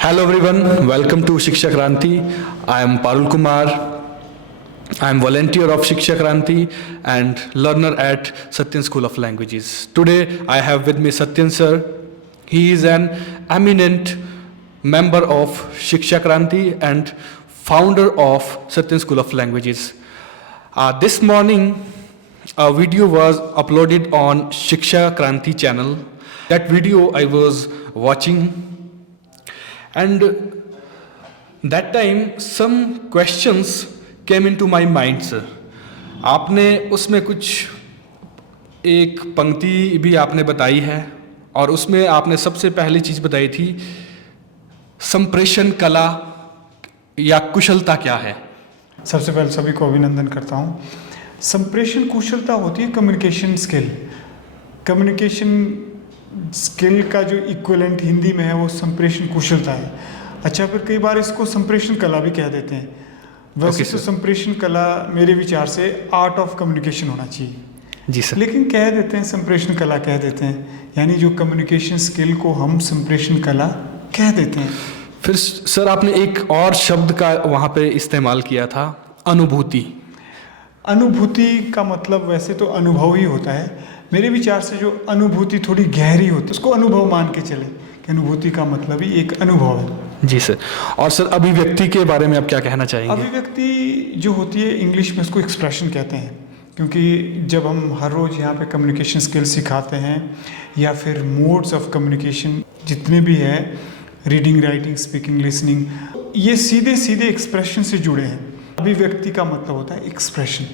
Hello everyone, welcome to Shiksha Kranti. I am Parul Kumar. I am volunteer of Shiksha Kranti and learner at Satyan School of Languages. Today I have with me Satyan sir. He is an eminent member of Shiksha Kranti and founder of Satyan School of Languages. This morning a video was uploaded on Shiksha Kranti channel. That video I was watching, and that time some questions came into my mind, sir. आपने उसमें कुछ एक पंक्ति भी आपने बताई है और उसमें आपने सबसे पहली चीज़ बताई थी संप्रेषण कला या कुशलता क्या है। सबसे पहले सभी को अभिनंदन करता हूँ। संप्रेषण कुशलता होती है कम्युनिकेशन स्किल। कम्युनिकेशन स्किल का जो इक्विवेलेंट हिंदी में है वो संप्रेषण कुशलता है। अच्छा, फिर कई बार इसको संप्रेषण कला भी कह देते हैं। वैसे तो संप्रेषण कला मेरे विचार से आर्ट ऑफ कम्युनिकेशन होना चाहिए जी सर, लेकिन कह देते हैं संप्रेषण कला कह देते हैं, यानी जो कम्युनिकेशन स्किल को हम संप्रेषण कला कह देते हैं। फिर सर आपने एक और शब्द का वहाँ पे इस्तेमाल किया था, अनुभूति। अनुभूति का मतलब वैसे तो अनुभव ही होता है। मेरे विचार से जो अनुभूति थोड़ी गहरी होती है उसको अनुभव मान के चले कि अनुभूति का मतलब ही एक अनुभव है। जी सर। और सर अभिव्यक्ति के बारे में आप क्या कहना चाहेंगे? अभिव्यक्ति जो होती है इंग्लिश में उसको एक्सप्रेशन कहते हैं, क्योंकि जब हम हर रोज़ यहाँ पे कम्युनिकेशन स्किल सिखाते हैं या फिर मोड्स ऑफ कम्युनिकेशन जितने भी हैं, रीडिंग, राइटिंग, स्पीकिंग, लिसनिंग, ये सीधे सीधे एक्सप्रेशन से जुड़े हैं। अभिव्यक्ति का मतलब होता है एक्सप्रेशन।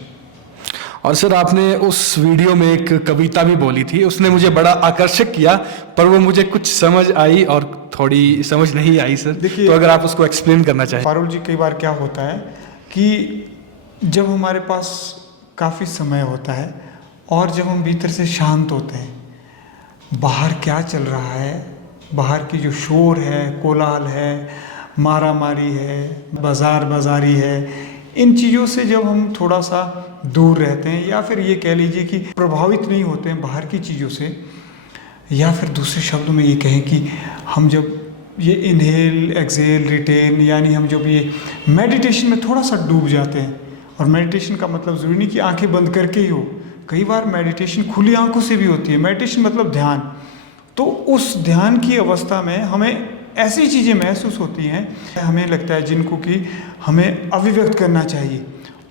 और सर आपने उस वीडियो में एक कविता भी बोली थी, उसने मुझे बड़ा आकर्षक किया, पर वो मुझे कुछ समझ आई और थोड़ी समझ नहीं आई सर। देखिए, तो अगर आप उसको एक्सप्लेन करना चाहें। पारुल जी, कई बार क्या होता है कि जब हमारे पास काफ़ी समय होता है और जब हम भीतर से शांत होते हैं, बाहर क्या चल रहा है, बाहर की जो शोर है, कोलाहल है, मारा मारी है, बाजारी है, इन चीज़ों से जब हम थोड़ा सा दूर रहते हैं या फिर ये कह लीजिए कि प्रभावित नहीं होते हैं बाहर की चीज़ों से, या फिर दूसरे शब्दों में ये कहें कि हम जब ये इनहेल, एक्सहेल, रिटेन, यानी हम जब ये मेडिटेशन में थोड़ा सा डूब जाते हैं, और मेडिटेशन का मतलब ज़रूरी नहीं कि आंखें बंद करके ही हो, कई बार मेडिटेशन खुली आंखों से भी होती है। मेडिटेशन मतलब ध्यान। तो उस ध्यान की अवस्था में हमें ऐसी चीज़ें महसूस होती हैं, हमें लगता है जिनको कि हमें अभिव्यक्त करना चाहिए,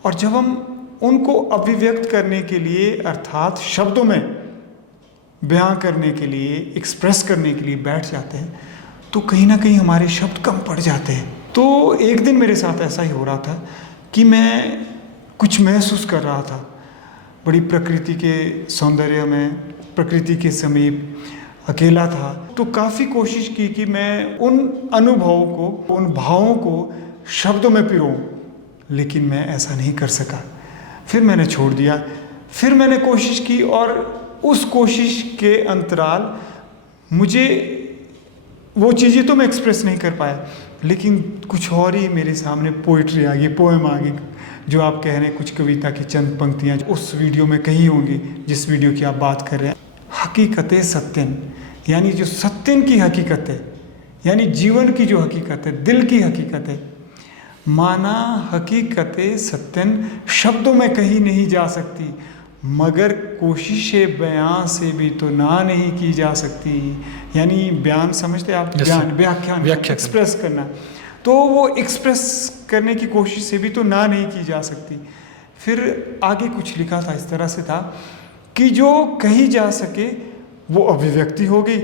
और जब हम उनको अभिव्यक्त करने के लिए अर्थात शब्दों में बयां करने के लिए, एक्सप्रेस करने के लिए बैठ जाते हैं, तो कहीं ना कहीं हमारे शब्द कम पड़ जाते हैं। तो एक दिन मेरे साथ ऐसा ही हो रहा था कि मैं कुछ महसूस कर रहा था, बड़ी प्रकृति के सौंदर्य में, प्रकृति के समीप अकेला था, तो काफ़ी कोशिश की कि मैं उन अनुभवों को, उन भावों को शब्दों में पिरोऊं, लेकिन मैं ऐसा नहीं कर सका। फिर मैंने छोड़ दिया। फिर मैंने कोशिश की और उस कोशिश के अंतराल मुझे वो चीज़ें तो मैं एक्सप्रेस नहीं कर पाया, लेकिन कुछ और ही मेरे सामने पोइट्री आ गई, पोएम आ गई, जो आप कह रहे हैं, कुछ कविता की चंद पंक्तियाँ उस वीडियो में कही होंगी जिस वीडियो की आप बात कर रहे हैं। हकीकत सत्यन, यानी जो सत्यन की हकीकत है, यानी जीवन की जो हकीकत है, दिल की हकीकत है, माना हकीकत सत्यन शब्दों में कही नहीं जा सकती, मगर कोशिश बयान से भी तो ना नहीं की जा सकती। यानी बयान समझते आप? बयान, व्याख्यान, एक्सप्रेस करना, तो वो एक्सप्रेस करने की कोशिश से भी तो ना नहीं की जा सकती। फिर आगे कुछ लिखा था, इस तरह से था कि जो कही जा सके वो अभिव्यक्ति होगी,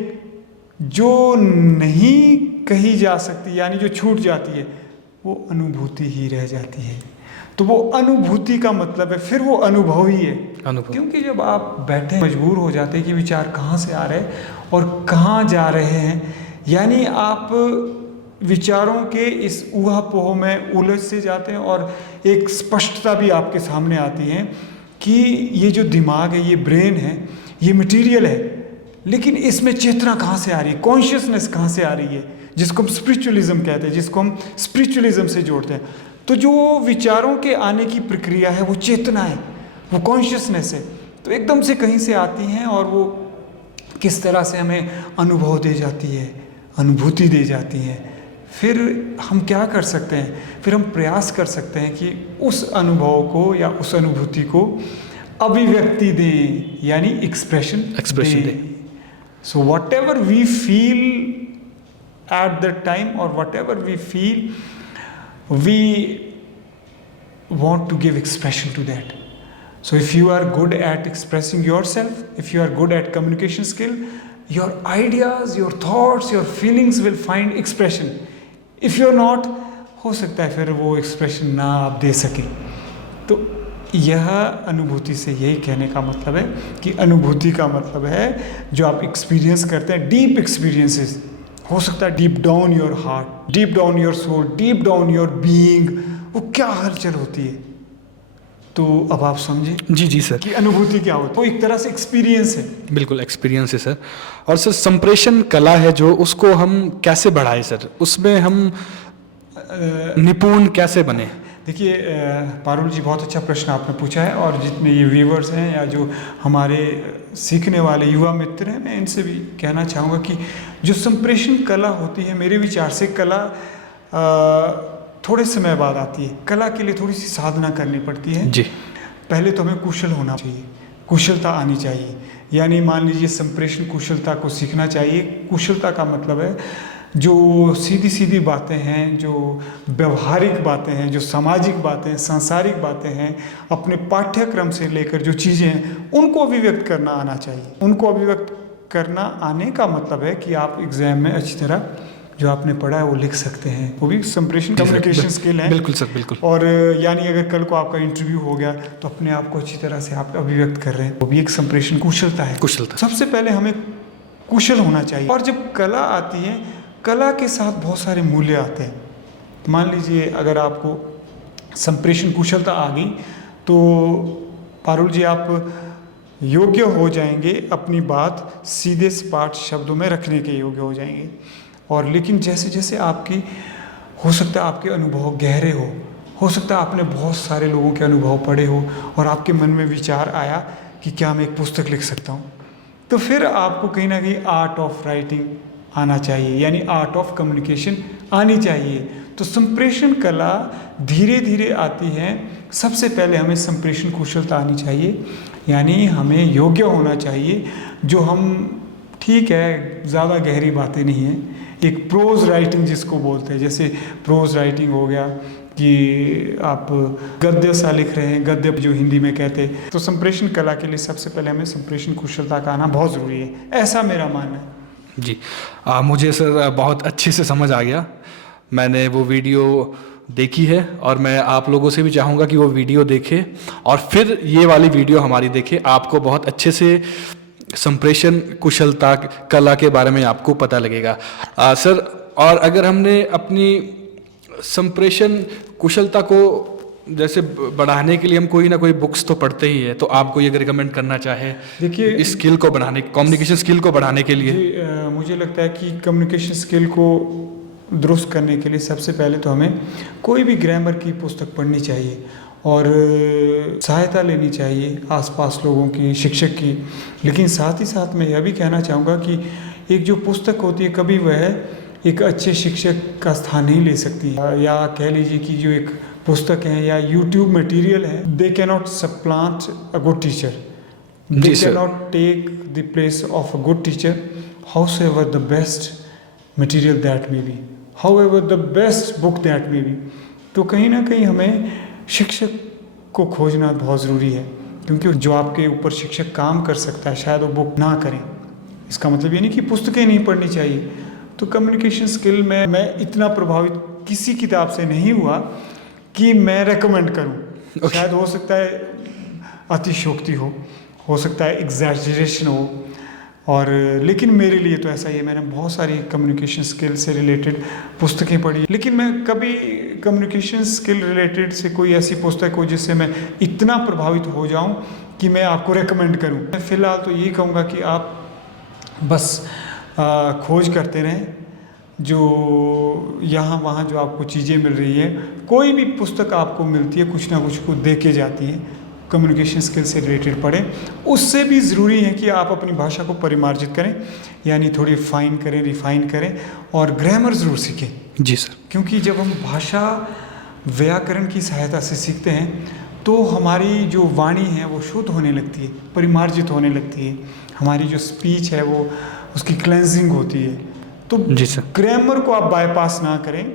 जो नहीं कही जा सकती यानी जो छूट जाती है वो अनुभूति ही रह जाती है। तो वो अनुभूति का मतलब है फिर वो अनुभव ही है। क्योंकि जब आप बैठे मजबूर हो जाते हैं कि विचार कहाँ से आ रहे हैं और कहाँ जा रहे हैं, यानी आप विचारों के इस ऊहापोह में उलझ से जाते हैं और एक स्पष्टता भी आपके सामने आती है कि ये जो दिमाग है, ये ब्रेन है, ये मटेरियल है, लेकिन इसमें चेतना कहाँ से आ रही है, कॉन्शियसनेस कहाँ से आ रही है, जिसको हम स्पिरिचुअलिज्म कहते हैं, जिसको हम स्पिरिचुअलिज्म से जोड़ते हैं। तो जो विचारों के आने की प्रक्रिया है वो चेतना है, वो कॉन्शियसनेस है, तो एकदम से कहीं से आती हैं और वो किस तरह से हमें अनुभव दे जाती है, अनुभूति दे जाती है। फिर हम क्या कर सकते हैं, फिर हम प्रयास कर सकते हैं कि उस अनुभव को या उस अनुभूति को अभिव्यक्ति दें, यानी एक्सप्रेशन दें। So whatever we feel at the time और whatever we feel, we want to give expression to that. So if you are good at expressing yourself, if you are good at communication skill, your ideas, your thoughts, your feelings will find expression. If you're not, हो सकता है फिर वो expression ना आप दे सकें। तो यह अनुभूति से यही कहने का मतलब है कि अनुभूति का मतलब है जो आप एक्सपीरियंस करते हैं, डीप एक्सपीरियंसेस, हो सकता है deep down your heart, deep down your soul, deep down your being, वो क्या हलचल होती है। तो अब आप समझे जी जी सर कि अनुभूति क्या होती है। वो एक तरह से एक्सपीरियंस है। बिल्कुल एक्सपीरियंस है सर। और सर संप्रेषण कला है जो, उसको हम कैसे बढ़ाएं सर, उसमें हम निपुण कैसे बने? देखिए पारुल जी, बहुत अच्छा प्रश्न आपने पूछा है। और जितने ये व्यूवर्स हैं या जो हमारे सीखने वाले युवा मित्र हैं, मैं इनसे भी कहना चाहूँगा कि जो संप्रेषण कला होती है, मेरे विचार से कला थोड़े समय बाद आती है। कला के लिए थोड़ी सी साधना करनी पड़ती है जी। पहले तो हमें कुशल होना चाहिए, कुशलता आनी चाहिए। यानी मान लीजिए संप्रेषण कुशलता को सीखना चाहिए। कुशलता का मतलब है जो सीधी सीधी बातें हैं, जो व्यवहारिक बातें हैं, जो सामाजिक बातें हैं, सांसारिक बातें हैं, अपने पाठ्यक्रम से लेकर जो चीज़ें हैं, उनको अभिव्यक्त करना आना चाहिए। उनको अभिव्यक्त करना आने का मतलब है कि आप एग्जाम में अच्छी तरह जो आपने पढ़ा है वो लिख सकते हैं। वो भी संप्रेषण कम्युनिकेशन स्किल है। बिल्कुल सर, बिल्कुल। और यानी अगर कल को आपका इंटरव्यू हो गया तो अपने आप को अच्छी तरह से आप अभिव्यक्त कर रहे हैं, वो भी एक संप्रेषण कुशलता है। कुशलता। सबसे पहले हमें कुशल होना चाहिए। और जब कला आती है, कला के साथ बहुत सारे मूल्य आते हैं। मान लीजिए अगर आपको संप्रेषण कुशलता आ गई तो पारुल जी आप योग्य हो जाएंगे, अपनी बात सीधे सपाट शब्दों में रखने के योग्य हो जाएंगे। और लेकिन जैसे जैसे आपकी, हो सकता है आपके अनुभव गहरे हो सकता है आपने बहुत सारे लोगों के अनुभव पढ़े हो और आपके मन में विचार आया कि क्या मैं एक पुस्तक लिख सकता हूँ, तो फिर आपको कहीं ना कहीं आर्ट ऑफ राइटिंग आना चाहिए, यानी आर्ट ऑफ कम्युनिकेशन आनी चाहिए। तो संप्रेषण कला धीरे धीरे आती है। सबसे पहले हमें संप्रेषण कुशलता आनी चाहिए, यानी हमें योग्य होना चाहिए। जो हम, ठीक है ज़्यादा गहरी बातें नहीं हैं, एक प्रोज राइटिंग जिसको बोलते हैं, जैसे प्रोज राइटिंग हो गया कि आप गद्य सा लिख रहे हैं, गद्य जो हिंदी में कहते हैं। तो संप्रेषण कला के लिए सबसे पहले हमें संप्रेषण कुशलता का आना बहुत ज़रूरी है, ऐसा मेरा मानना है। जी मुझे सर बहुत अच्छे से समझ आ गया। मैंने वो वीडियो देखी है और मैं आप लोगों से भी चाहूँगा कि वो वीडियो देखें और फिर ये वाली वीडियो हमारी देखें। आपको बहुत अच्छे से संप्रेषण कुशलता कला के बारे में आपको पता लगेगा सर। और अगर हमने अपनी संप्रेषण कुशलता को जैसे बढ़ाने के लिए हम कोई ना कोई बुक्स तो पढ़ते ही है, तो आपको ये रिकमेंड करना चाहे, देखिए इस स्किल को बढ़ाने, कम्युनिकेशन स्किल को बढ़ाने के लिए? मुझे लगता है कि कम्युनिकेशन स्किल को दुरुस्त करने के लिए सबसे पहले तो हमें कोई भी ग्रामर की पुस्तक पढ़नी चाहिए और सहायता लेनी चाहिए आसपास लोगों की, शिक्षक की। लेकिन साथ ही साथ मैं यह भी कहना चाहूँगा कि एक जो पुस्तक होती है, कभी वह एक अच्छे शिक्षक का स्थान नहीं ले सकती, या कह लीजिए कि जो एक पुस्तक है या यूट्यूब मटेरियल है, they can not supplant a good teacher, they can not take the place of a good teacher, however the best material that may be, however the best book that may be. तो कहीं ना कहीं हमें शिक्षक को खोजना बहुत ज़रूरी है, क्योंकि जो आपके ऊपर शिक्षक काम कर सकता है शायद वो बुक ना करें। इसका मतलब ये नहीं कि पुस्तकें नहीं पढ़नी चाहिए। तो कम्युनिकेशन स्किल में मैं इतना प्रभावित किसी किताब से नहीं हुआ कि मैं रेकमेंड करूं। शायद हो सकता है अतिशयोक्ति हो सकता है एग्जैजरेशन हो, और लेकिन मेरे लिए तो ऐसा ही है। मैंने बहुत सारी कम्युनिकेशन स्किल से रिलेटेड पुस्तकें पढ़ी, लेकिन मैं कभी कम्युनिकेशन स्किल रिलेटेड से कोई ऐसी पुस्तक हो जिससे मैं इतना प्रभावित हो जाऊं कि मैं आपको रेकमेंड करूं। मैं फ़िलहाल तो यही कहूँगा कि आप बस खोज करते रहें, जो यहाँ वहाँ जो आपको चीज़ें मिल रही है, कोई भी पुस्तक आपको मिलती है कुछ ना कुछ को दे के जाती है, कम्युनिकेशन स्किल से रिलेटेड पढ़ें। उससे भी ज़रूरी है कि आप अपनी भाषा को परिमार्जित करें, यानी थोड़ी फाइन करें, रिफाइन करें, और ग्रामर ज़रूर सीखें। जी सर। क्योंकि जब हम भाषा व्याकरण की सहायता से सीखते हैं तो हमारी जो वाणी है वो शुद्ध होने लगती है, परिमार्जित होने लगती है, हमारी जो स्पीच है वो उसकी क्लेंजिंग होती है। तो जी सर। ग्रामर को आप बाईपास ना करें।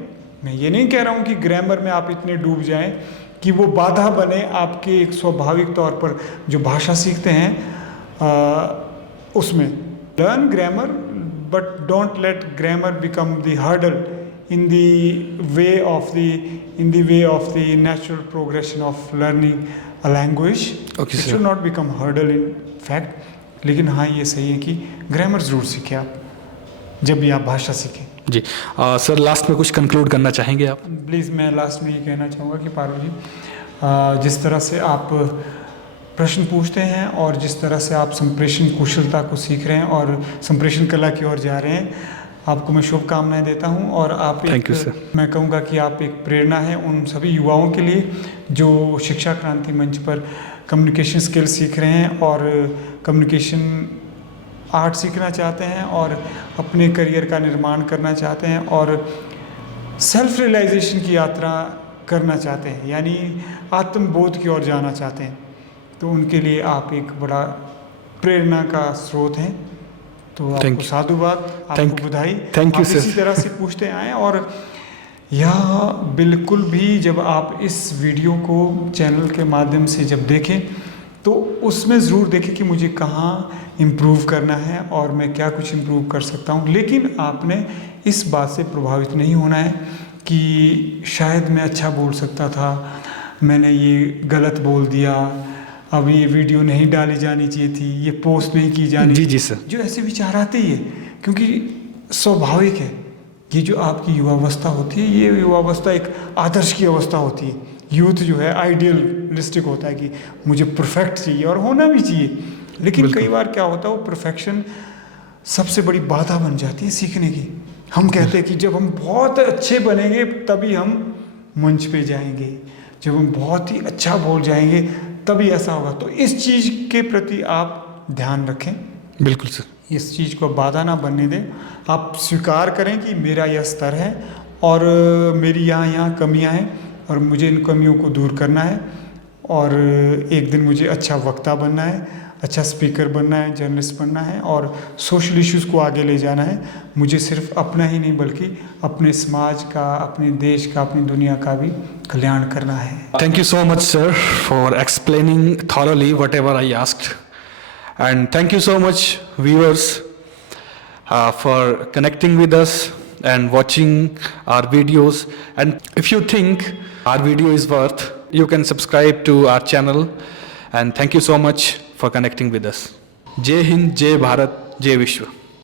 मैं ये नहीं कह रहा हूँ कि ग्रामर में आप इतने डूब जाएं कि वो बाधा बने आपके एक स्वाभाविक तौर पर जो भाषा सीखते हैं उसमें। Learn grammar but don't let grammar become the hurdle in the way of the natural progression of learning a language. Okay, It sir. should not become hurdle in fact. लेकिन हाँ ये सही है कि ग्रामर ज़रूर सीखें आप जब भी आप भाषा सीखें। जी सर, लास्ट में कुछ कंक्लूड करना चाहेंगे आप? प्लीज़ मैं लास्ट में ये कहना चाहूँगा कि पारुल जी, जिस तरह से आप प्रश्न पूछते हैं और जिस तरह से आप संप्रेषण कुशलता को सीख रहे हैं और संप्रेषण कला की ओर जा रहे हैं, आपको मैं शुभकामनाएं देता हूं। और आप Thank you, sir. मैं कहूँगा कि आप एक प्रेरणा है उन सभी युवाओं के लिए जो शिक्षा क्रांति मंच पर कम्युनिकेशन स्किल सीख रहे हैं और कम्युनिकेशन आर्ट सीखना चाहते हैं और अपने करियर का निर्माण करना चाहते हैं और सेल्फ रियलाइजेशन की यात्रा करना चाहते हैं, यानी आत्मबोध की ओर जाना चाहते हैं। तो उनके लिए आप एक बड़ा प्रेरणा का स्रोत हैं। तो आपको साधुवाद, आपको बधाई। थैंक यू आप इसी सर। तरह से पूछते आएँ और यह बिल्कुल भी जब आप इस वीडियो को चैनल के माध्यम से जब देखें तो उसमें ज़रूर देखें कि मुझे कहाँ इम्प्रूव करना है और मैं क्या कुछ इम्प्रूव कर सकता हूँ। लेकिन आपने इस बात से प्रभावित नहीं होना है कि शायद मैं अच्छा बोल सकता था, मैंने ये गलत बोल दिया, अब ये वीडियो नहीं डाली जानी चाहिए थी, ये पोस्ट नहीं की जानी। जी सर। जो ऐसे विचार आते ही है, क्योंकि स्वाभाविक है। ये जो आपकी युवावस्था होती है, ये युवावस्था एक आदर्श की अवस्था होती है। यूथ जो है आइडियलिस्टिक होता है कि मुझे परफेक्ट चाहिए और होना भी चाहिए। लेकिन कई बार क्या होता है, वो परफेक्शन सबसे बड़ी बाधा बन जाती है सीखने की। हम कहते हैं कि जब हम बहुत अच्छे बनेंगे तभी हम मंच पे जाएंगे, जब हम बहुत ही अच्छा बोल जाएंगे तभी ऐसा होगा। तो इस चीज़ के प्रति आप ध्यान रखें। बिल्कुल सर। इस चीज़ को बाधा ना बनने दें। आप स्वीकार करें कि मेरा यह स्तर है और मेरी यहाँ कमियाँ हैं और मुझे इन कमियों को दूर करना है और एक दिन मुझे अच्छा वक्ता बनना है, अच्छा स्पीकर बनना है, जर्नलिस्ट बनना है और सोशल इश्यूज़ को आगे ले जाना है। मुझे सिर्फ अपना ही नहीं बल्कि अपने समाज का, अपने देश का, अपनी दुनिया का भी कल्याण करना है। Thank you so much, sir, for explaining thoroughly whatever I asked. And thank you so much, viewers, for connecting with us and watching our videos. And if you think our video is worth, you can subscribe to our channel. And thank you so much for connecting with us. Jai Hind, Jai Bharat, Jai Vishwa.